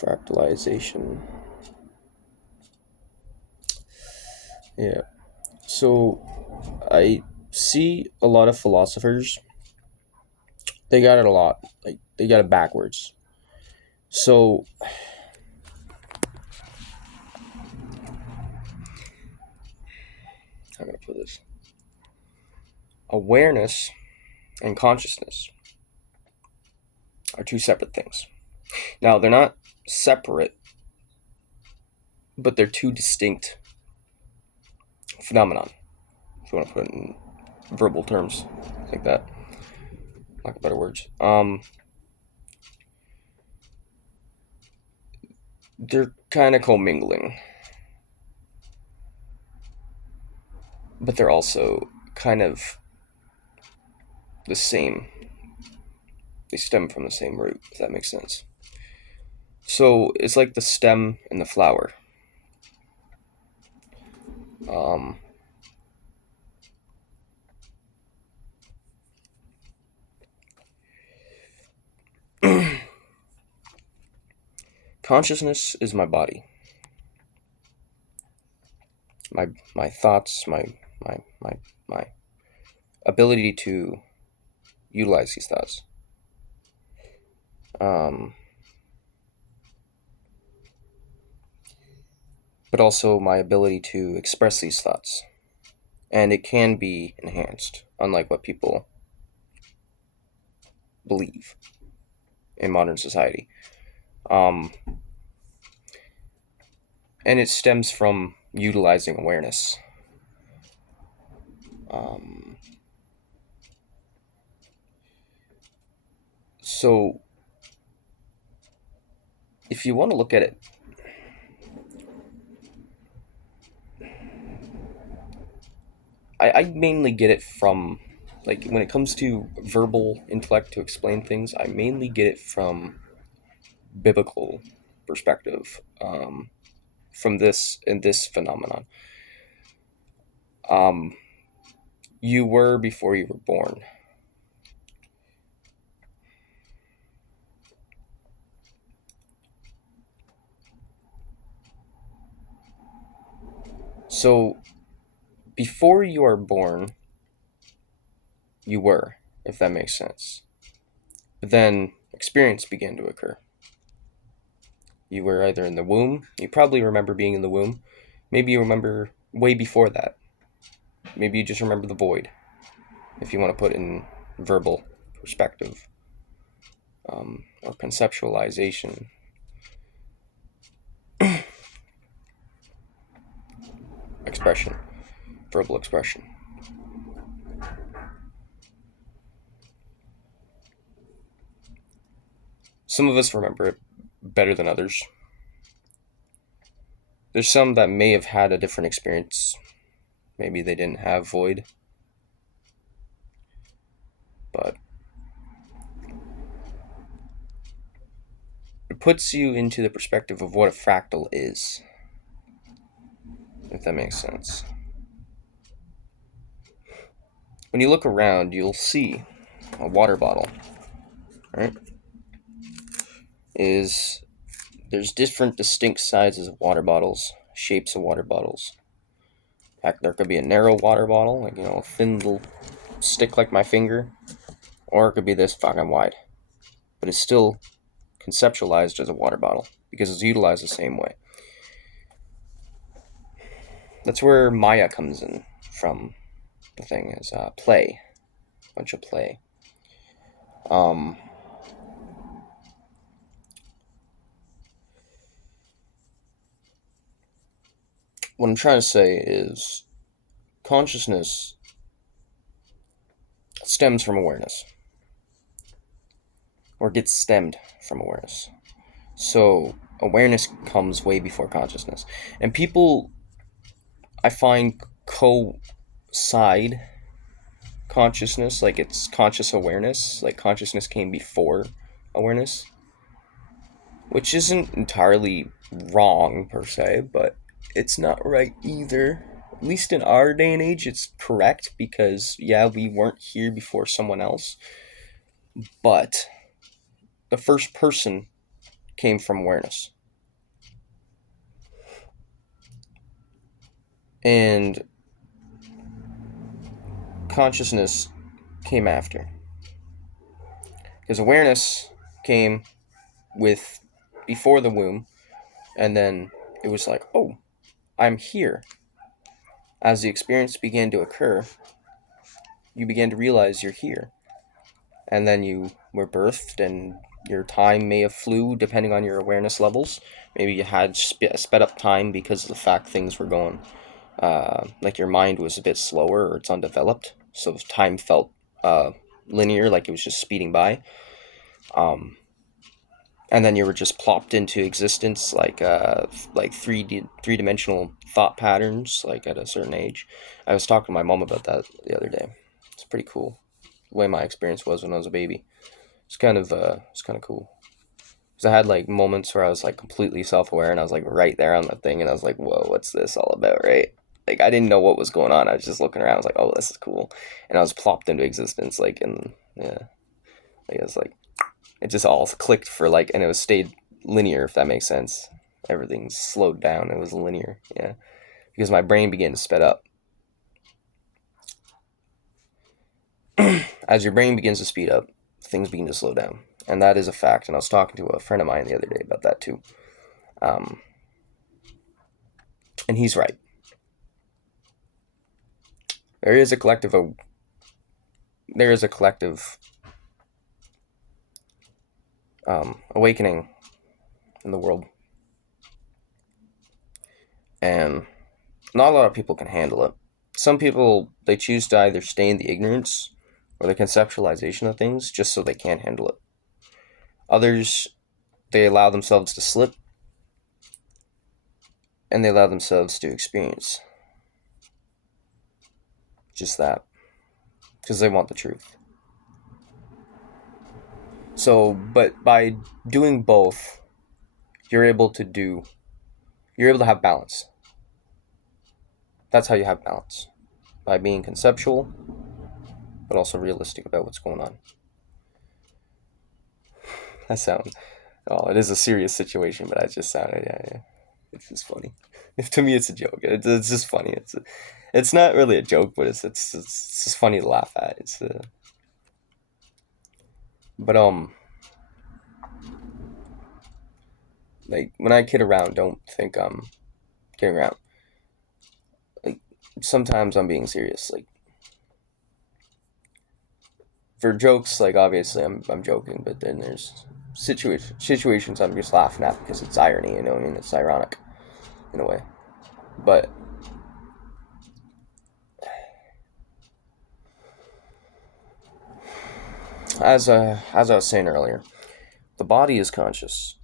Fractalization. Yeah. So I see a lot of philosophers. They got it a lot. Like they got it backwards. So how am I gonna put this? Awareness and consciousness are two separate things. Now they're not separate, but they're two distinct phenomenon. If you want to put it in verbal terms like that, lack of better words. They're kind of commingling, but they're also kind of the same. They stem from the same root, if that makes sense. So it's like the stem and the flower. Um, Consciousness is my body, my thoughts, my ability to utilize these thoughts. Um, but also my ability to express these thoughts. And it can be enhanced, unlike what people believe in modern society. Um, and it stems from utilizing awareness. Um, so, if you want to look at it, I mainly get it from, like, when it comes to verbal intellect to explain things, I mainly get it from biblical perspective, from this phenomenon. Um, you were before you were born. So before you are born, you were, if that makes sense. But then experience began to occur. You were either in the womb, you probably remember being in the womb. Maybe you remember way before that. Maybe you just remember the void, if you want to put in verbal perspective, or conceptualization. Expression, verbal expression. Some of us remember it better than others. There's some that may have had a different experience. Maybe they didn't have void. But it puts you into the perspective of what a fractal is, if that makes sense. When you look around, you'll see a water bottle, right? There's different distinct sizes of water bottles, shapes of water bottles. In fact, there could be a narrow water bottle, like, a thin little stick like my finger, or it could be this fucking wide. But it's still conceptualized as a water bottle because it's utilized the same way. That's where Maya comes in from. The thing is play, a bunch of play. Um, what I'm trying to say is consciousness stems from awareness, or gets stemmed from awareness. So awareness comes way before consciousness, and people, I find, coincide consciousness, like it's conscious awareness, like consciousness came before awareness, which isn't entirely wrong per se, but it's not right either. At least in our day and age, it's correct because, yeah, we weren't here before someone else, but the first person came from awareness. And consciousness came after. Because awareness came with before the womb, and then it was like, oh, I'm here. As the experience began to occur, you began to realize you're here. And then you were birthed, and your time may have flew depending on your awareness levels. Maybe you had sped up time because of the fact things were going, like your mind was a bit slower or it's undeveloped. So time felt linear, like it was just speeding by. And then you were just plopped into existence, like three-dimensional thought patterns, like at a certain age. I was talking to my mom about that the other day. It's pretty cool, the way my experience was when I was a baby. It's kind of cool. Because I had like moments where I was like completely self-aware, and I was like right there on the thing, and I was like, whoa, what's this all about, right? Like I didn't know what was going on. I was just looking around. I was like, oh, this is cool, and I was plopped into existence, like, and yeah, I guess like it just all clicked for like, and it was stayed linear, if that makes sense. Everything slowed down. It was linear, yeah, because my brain began to sped up. As your brain begins to speed up, things begin to slow down, and that is a fact. And I was talking to a friend of mine the other day about that too, and he's right. There is a collective awakening in the world, and not a lot of people can handle it. Some people, they choose to either stay in the ignorance or the conceptualization of things just so they can't handle it. Others, they allow themselves to slip, and they allow themselves to experience just that, because they want the truth. So, but by doing both, you're able to have balance. That's how you have balance. By being conceptual, but also realistic about what's going on. It is a serious situation, but I just sounded, yeah. It's just funny. To me, it's a joke. It's just funny. It's not really a joke, but it's just funny to laugh at. But like when I kid around, don't think I'm kidding around. Like sometimes I'm being serious. Like for jokes, like obviously I'm joking, but then there's situations I'm just laughing at because it's irony, you know what I mean? It's ironic in a way. But as I was saying earlier, the body is conscious.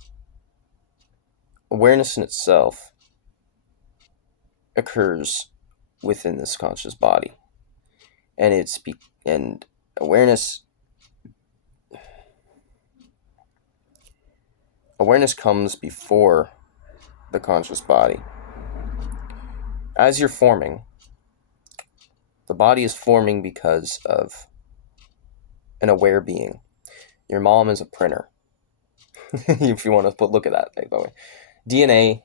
Awareness in itself occurs within this conscious body, and and awareness comes before the conscious body. As you're forming, the body is forming because of an aware being. Your mom is a printer. If you want to look at that, by the way. DNA,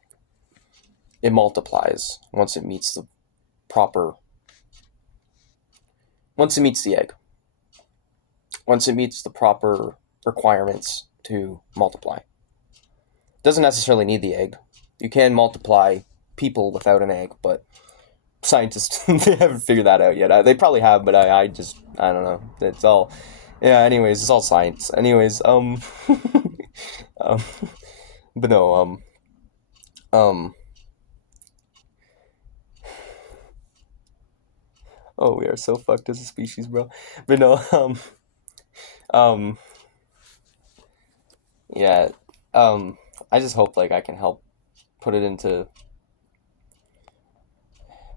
it multiplies once it meets the egg. Once it meets the proper requirements to multiply. It doesn't necessarily need the egg. You can multiply people without an egg, but scientists they haven't figured that out yet. They probably have, but I don't know. It's all, yeah. Anyways, it's all science. Anyways, but no, oh, we are so fucked as a species, bro. But no, yeah, I just hope like I can help put it into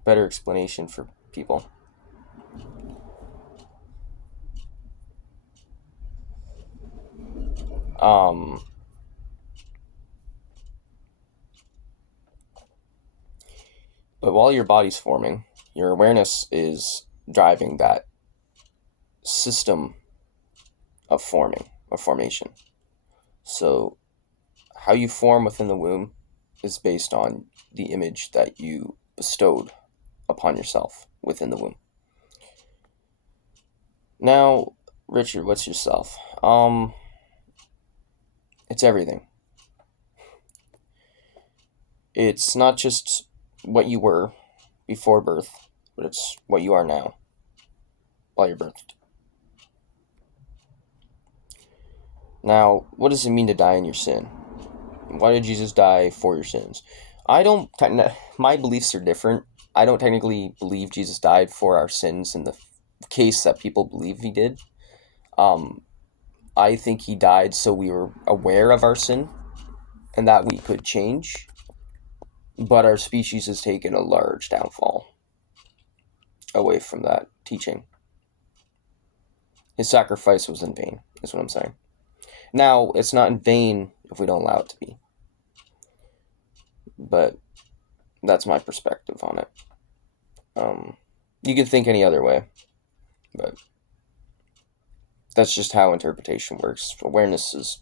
better explanation for people. But while your body's forming, your awareness is driving that system of formation. So how you form within the womb is based on the image that you bestowed upon yourself within the womb. Now, Richard, what's yourself? It's everything. It's not just what you were before birth, but it's what you are now while you're birthed. Now, what does it mean to die in your sin? Why did Jesus die for your sins? My beliefs are different. I don't technically believe Jesus died for our sins in the case that people believe he did. I think he died so we were aware of our sin and that we could change. But our species has taken a large downfall away from that teaching. His sacrifice was in vain, is what I'm saying. Now, it's not in vain if we don't allow it to be. But that's my perspective on it. You could think any other way, but that's just how interpretation works. Awareness is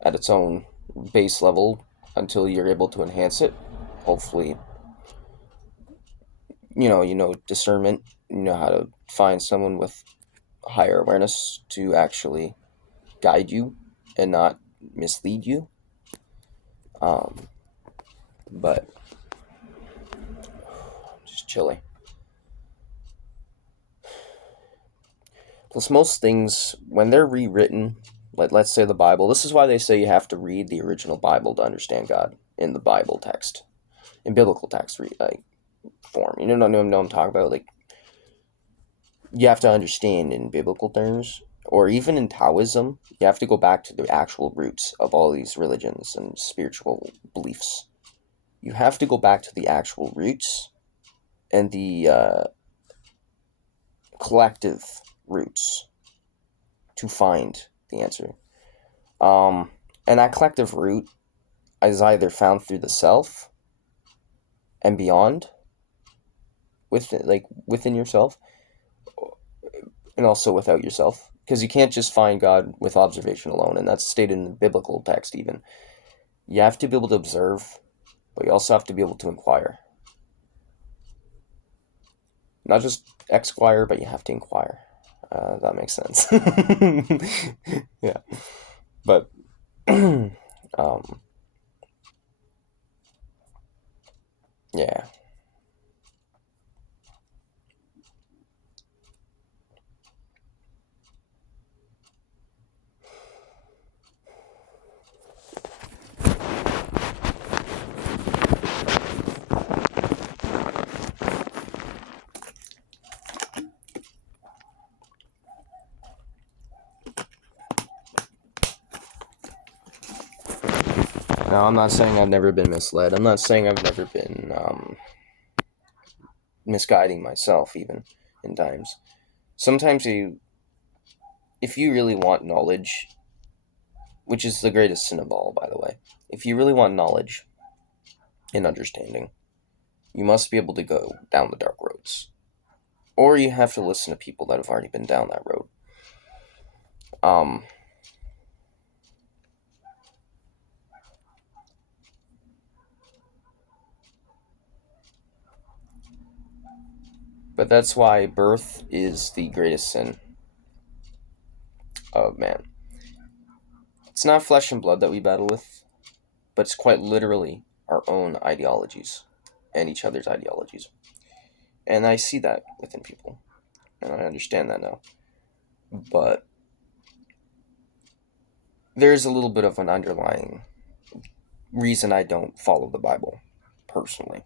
at its own base level until you're able to enhance it. Hopefully, you know discernment, you know how to find someone with higher awareness to actually guide you and not mislead you. But just chilly. Plus, most things, when they're rewritten, like let's say the Bible, this is why they say you have to read the original Bible to understand God in the Bible text, in biblical text form. You know what I'm talking about? Like, you have to understand in biblical terms, or even in Taoism, you have to go back to the actual roots of all these religions and spiritual beliefs. You have to go back to the actual roots and the collective roots to find the answer. And that collective root is either found through the self and beyond, within yourself, and also without yourself. Because you can't just find God with observation alone, and that's stated in the biblical text even. You have to be able to observe, but you also have to be able to inquire. Not just exquire, but you have to inquire. That makes sense. Yeah. But, yeah. Now, I'm not saying I've never been misled. I'm not saying I've never been misguiding myself, even in times. Sometimes if you really want knowledge, which is the greatest sin of all, by the way, if you really want knowledge and understanding, you must be able to go down the dark roads. Or you have to listen to people that have already been down that road. But that's why birth is the greatest sin of man. It's not flesh and blood that we battle with, but it's quite literally our own ideologies and each other's ideologies. And I see that within people, and I understand that now. But there's a little bit of an underlying reason I don't follow the Bible personally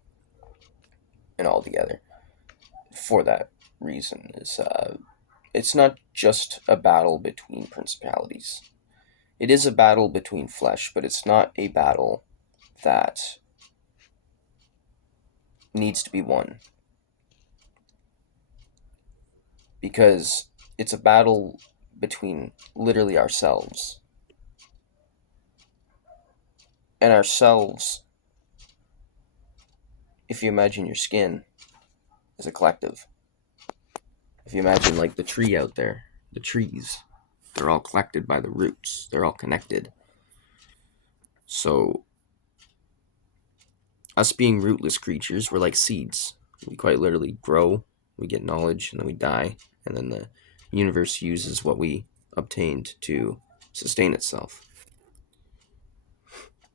and altogether. For that reason is it's not just a battle between principalities. It is a battle between flesh, but it's not a battle that needs to be won. Because it's a battle between literally ourselves. And ourselves, if you imagine your skin, is a collective. If you imagine like the tree out there, the trees, they're all collected by the roots. They're all connected. So, us being rootless creatures, we're like seeds. We quite literally grow, we get knowledge, and then we die, and then the universe uses what we obtained to sustain itself.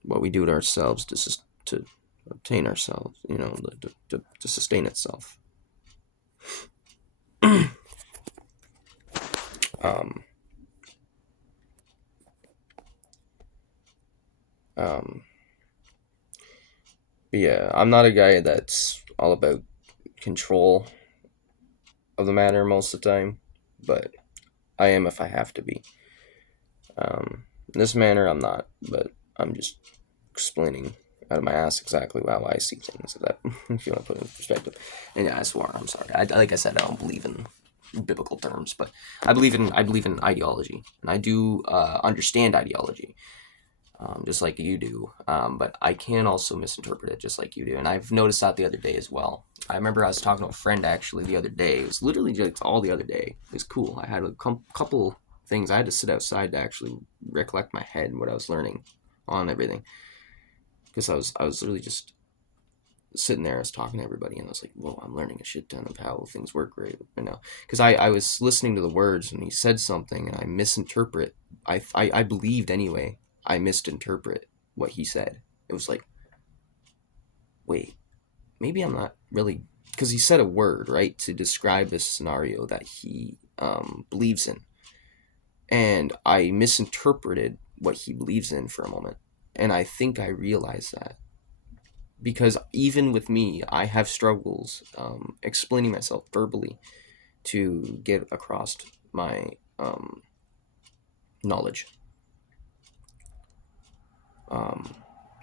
What we do to ourselves to obtain ourselves, to sustain itself. um, um, but yeah, I'm not a guy that's all about control of the matter most of the time, but I am if I have to be. In this manner, I'm not, but I'm just explaining out of my ass exactly how I see things. If that, if you want to put it in perspective. And yeah, I swore. I'm sorry. Like I said, I don't believe in biblical terms, but I believe in ideology, and I do understand ideology, just like you do. But I can also misinterpret it, just like you do. And I've noticed that the other day as well. I remember I was talking to a friend actually the other day. It was literally just all the other day. It was cool. I had a couple things. I had to sit outside to actually recollect my head and what I was learning on everything, because I was literally just sitting there, I was talking to everybody, and I was like, whoa, I'm learning a shit ton of how things work right now. Because I was listening to the words, and he said something, and I misinterpret. I believed anyway. I misinterpret what he said. It was like, wait, maybe I'm not really. Because he said a word, right, to describe this scenario that he believes in. And I misinterpreted what he believes in for a moment. And I think I realized that, because even with me, I have struggles explaining myself verbally to get across my knowledge.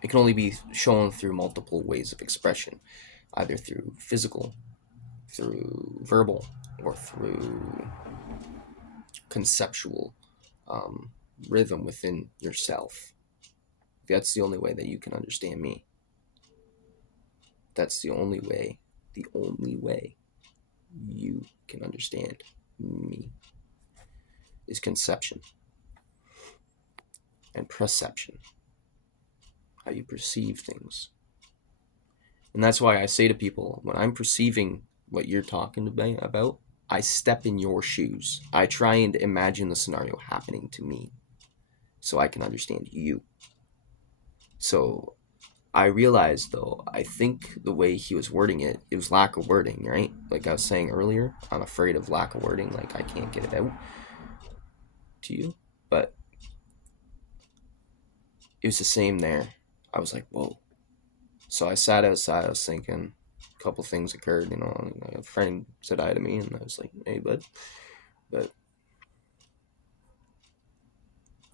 It can only be shown through multiple ways of expression, either through physical, through verbal, or through conceptual rhythm within yourself. That's the only way that you can understand me. That's the only way you can understand me is conception and perception, how you perceive things. And that's why I say to people, when I'm perceiving what you're talking about, I step in your shoes. I try and imagine the scenario happening to me so I can understand you. So I realized, though, I think the way he was wording it, it was lack of wording, right? Like I was saying earlier, I'm afraid of lack of wording, like I can't get it out to you. But it was the same there. I was like, whoa. So I sat outside, I was thinking, a couple things occurred, a friend said hi to me, and I was like, hey, bud. But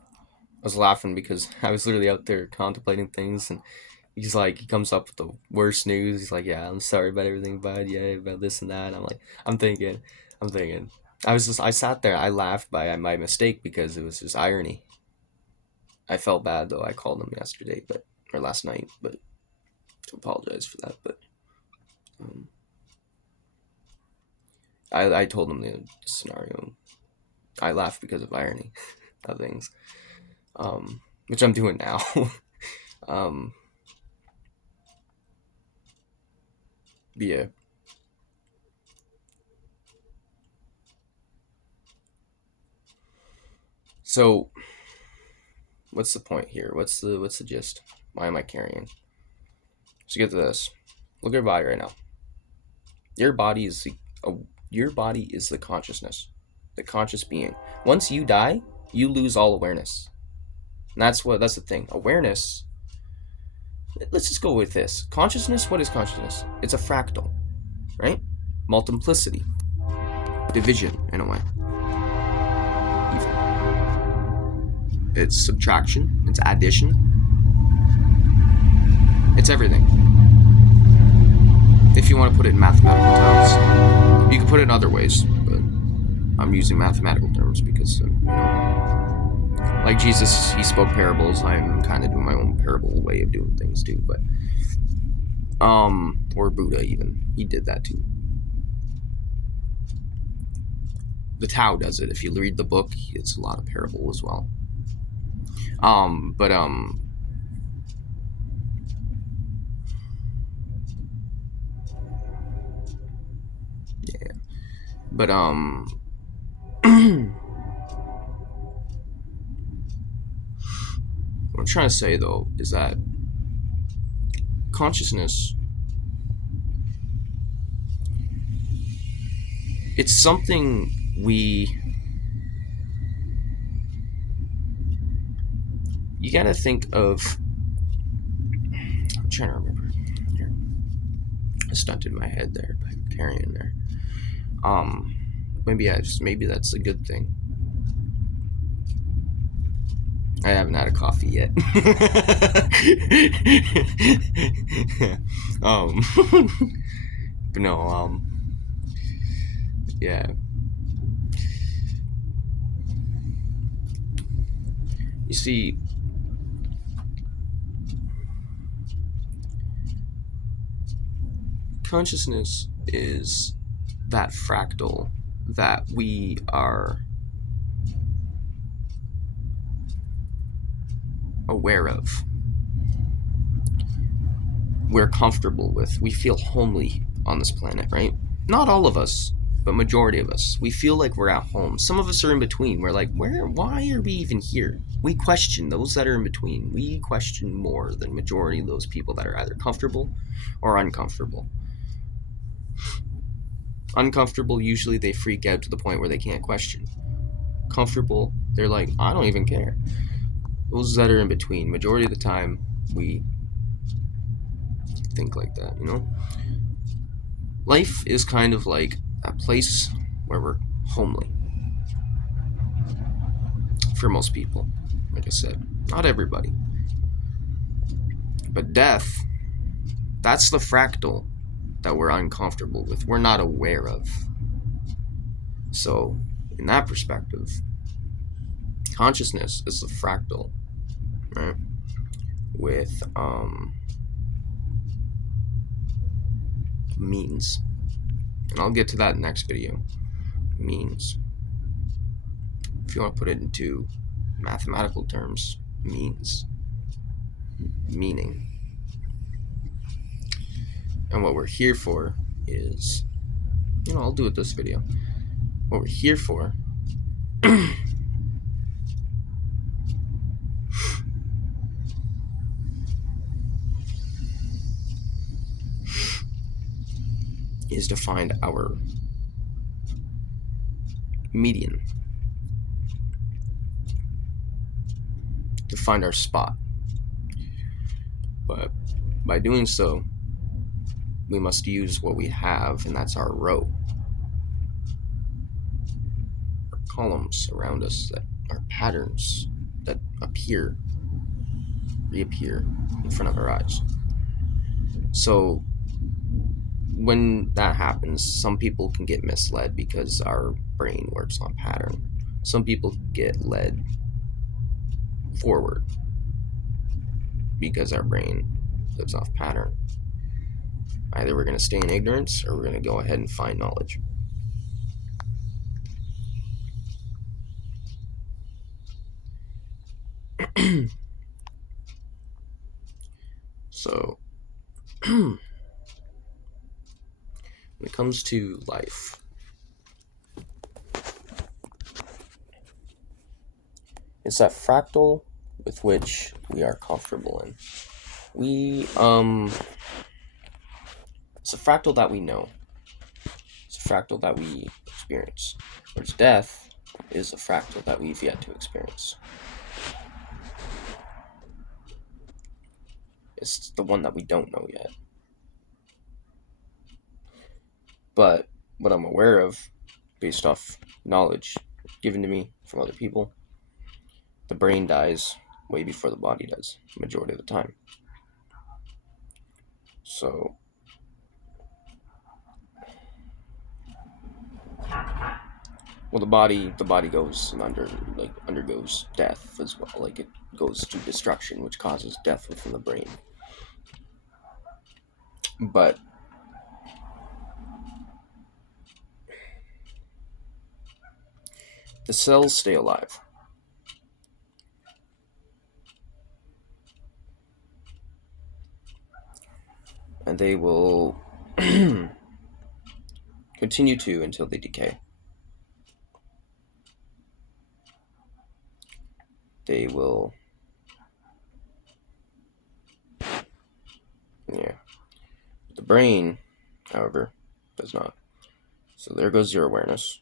I was laughing because I was literally out there contemplating things, and he's like, he comes up with the worst news. He's like, yeah, I'm sorry about everything, bud. Yeah, about this and that. And I'm like, I'm thinking. I sat there, I laughed by my mistake because it was just irony. I felt bad, though. I called him yesterday, or last night, but to apologize for that. But I told him the scenario. I laughed because of irony of things, which I'm doing now. Yeah. So, what's the point here? What's the gist? Why am I carrying? So get to this. Look at your body right now. Your body is the consciousness, the conscious being. Once you die, you lose all awareness. And that's the thing. Awareness. Let's just go with this. Consciousness. What is consciousness? It's a fractal, right? Multiplicity, division in a way. It's subtraction. It's addition. It's everything. If you want to put it in mathematical terms, you can put it in other ways, but I'm using mathematical terms because, like Jesus, he spoke parables. I'm kind of doing my own parable way of doing things too, but or Buddha even, he did that too. The Tao does it. If you read the book, it's a lot of parable as well. But But what I'm trying to say though is that consciousness, it's something you gotta think of. I'm trying to remember. Here. I stunted my head there by carrying there. Maybe that's a good thing. I haven't had a coffee yet. um, but no, yeah. You see, consciousness is that fractal that we are aware of, we're comfortable with, we feel homely on this planet, right? Not all of us, but majority of us. We feel like we're at home. Some of us are in between. We're like, why are we even here? We question those that are in between. We question more than majority of those people that are either comfortable or uncomfortable. Uncomfortable, usually they freak out to the point where they can't question. Comfortable, they're like, I don't even care. Those that are in between, majority of the time, we think like that, you know? Life is kind of like a place where we're homely. For most people, like I said. Not everybody. But death, that's the fractal that we're uncomfortable with. We're not aware of. So, in that perspective, consciousness is the fractal, right? With means. And I'll get to that next video. Means. If you want to put it into mathematical terms, means. Meaning. And what we're here for is, I'll do it this video. What we're here for is to find our median, to find our spot. But by doing so, we must use what we have, and that's our row. Our columns around us that are patterns that reappear in front of our eyes. So when that happens, some people can get misled because our brain works on pattern. Some people get led forward because our brain lives off pattern. Either we're going to stay in ignorance or we're going to go ahead and find knowledge. So, when it comes to life, it's that fractal with which we are comfortable in. It's a fractal that we know. It's a fractal that we experience. Whereas death is a fractal that we've yet to experience. It's the one that we don't know yet. But what I'm aware of, based off knowledge given to me from other people, the brain dies way before the body does, majority of the time. So, well, the body goes and undergoes death as well. Like, it goes to destruction, which causes death within the brain. But the cells stay alive. And they will continue to until they decay. they will, yeah. The brain, however, does not. So there goes your awareness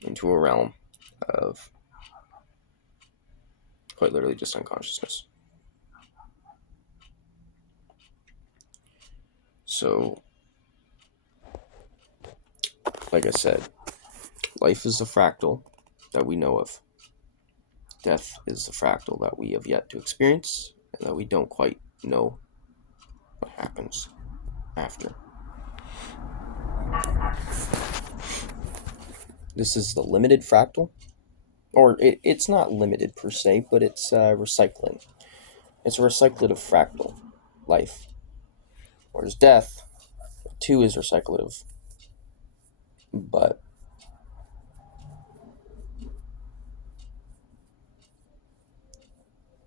into a realm of quite literally just unconsciousness. So, like I said, life is a fractal that we know of. Death is a fractal that we have yet to experience and that we don't quite know what happens after. This is the limited fractal, or it's not limited per se, but it's recycling. It's a recyclative fractal life, whereas death too is recyclative, but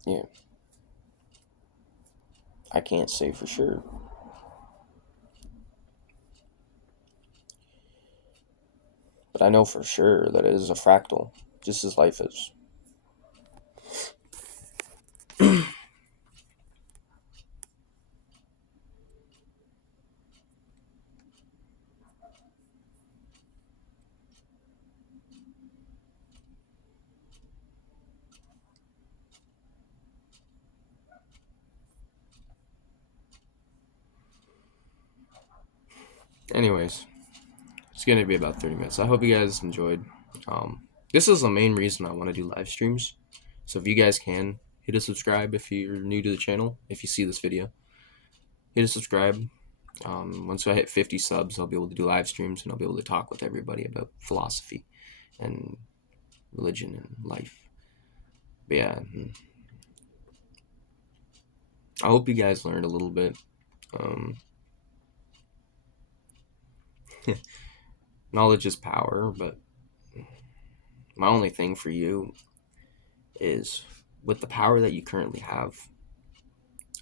yeah, I can't say for sure. But I know for sure that it is a fractal, just as life is. Anyways, it's going to be about 30 minutes. I hope you guys enjoyed. This is the main reason I want to do live streams. So if you guys can, hit a subscribe if you're new to the channel. If you see this video, hit a subscribe. Once I hit 50 subs, I'll be able to do live streams and I'll be able to talk with everybody about philosophy and religion and life. But yeah, I hope you guys learned a little bit. Knowledge is power, but my only thing for you is with the power that you currently have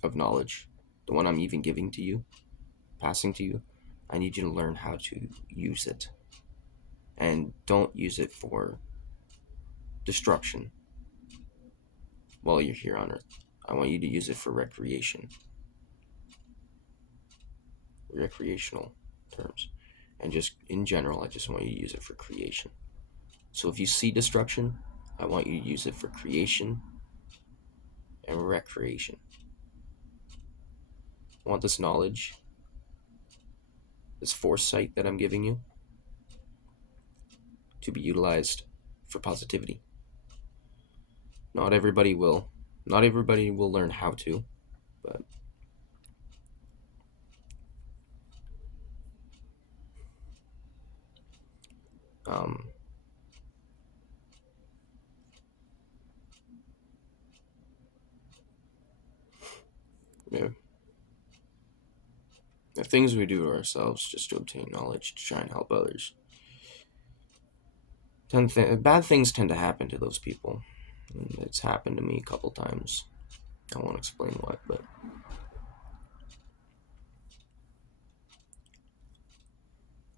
of knowledge, the one I'm even giving to you, passing to you, I need you to learn how to use it. And don't use it for destruction while you're here on Earth. I want you to use it for recreation. Recreational terms. And just in general, I just want you to use it for creation. So if you see destruction, I want you to use it for creation and recreation. I want this knowledge, this foresight that I'm giving you, to be utilized for positivity. Not everybody will. Not everybody will learn how to, but yeah. The things we do to ourselves just to obtain knowledge to try and help others. Bad things tend to happen to those people. And it's happened to me a couple times. I won't explain what, but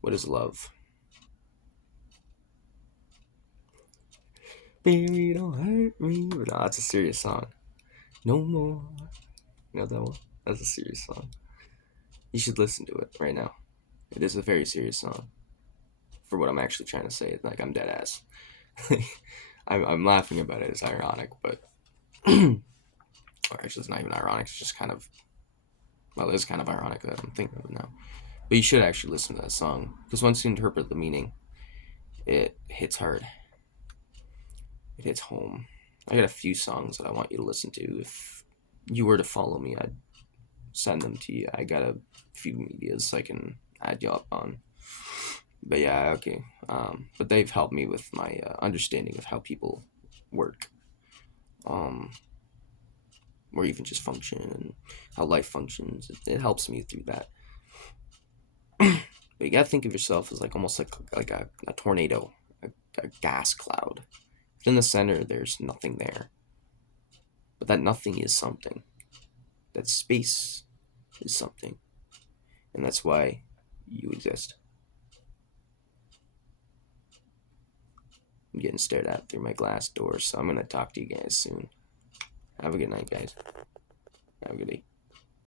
what is love? Baby, don't hurt me. Nah, it's a serious song. No more. You know that one? That's a serious song. You should listen to it right now. It is a very serious song. For what I'm actually trying to say, like I'm dead ass. I'm laughing about it. It's ironic, but or actually, it's not even ironic. It's just kind of, well, it's kind of ironic that I'm thinking of it now. But you should actually listen to that song because once you interpret the meaning, it hits hard. It hits home. I got a few songs that I want you to listen to. If you were to follow me, I'd send them to you. I got a few medias I can add you up on. But yeah, okay. But they've helped me with my understanding of how people work, or even just function and how life functions. It helps me through that. But you gotta think of yourself as like almost like a tornado, a gas cloud. In the center, there's nothing there, but that nothing is something. That space is something, and that's why you exist. I'm getting stared at through my glass door, so I'm gonna talk to you guys soon. Have a good night, guys. Have a good day.